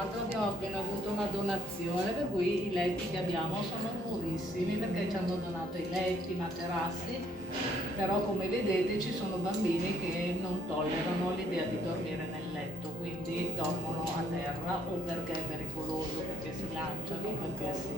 l'altro abbiamo appena avuto una donazione, per cui i letti che abbiamo sono nuovissimi perché ci hanno donato i letti, i materassi, però come vedete ci sono bambini che non tollerano l'idea di dormire nel letto, quindi dormono a terra o perché è pericoloso, perché si lanciano, perché si...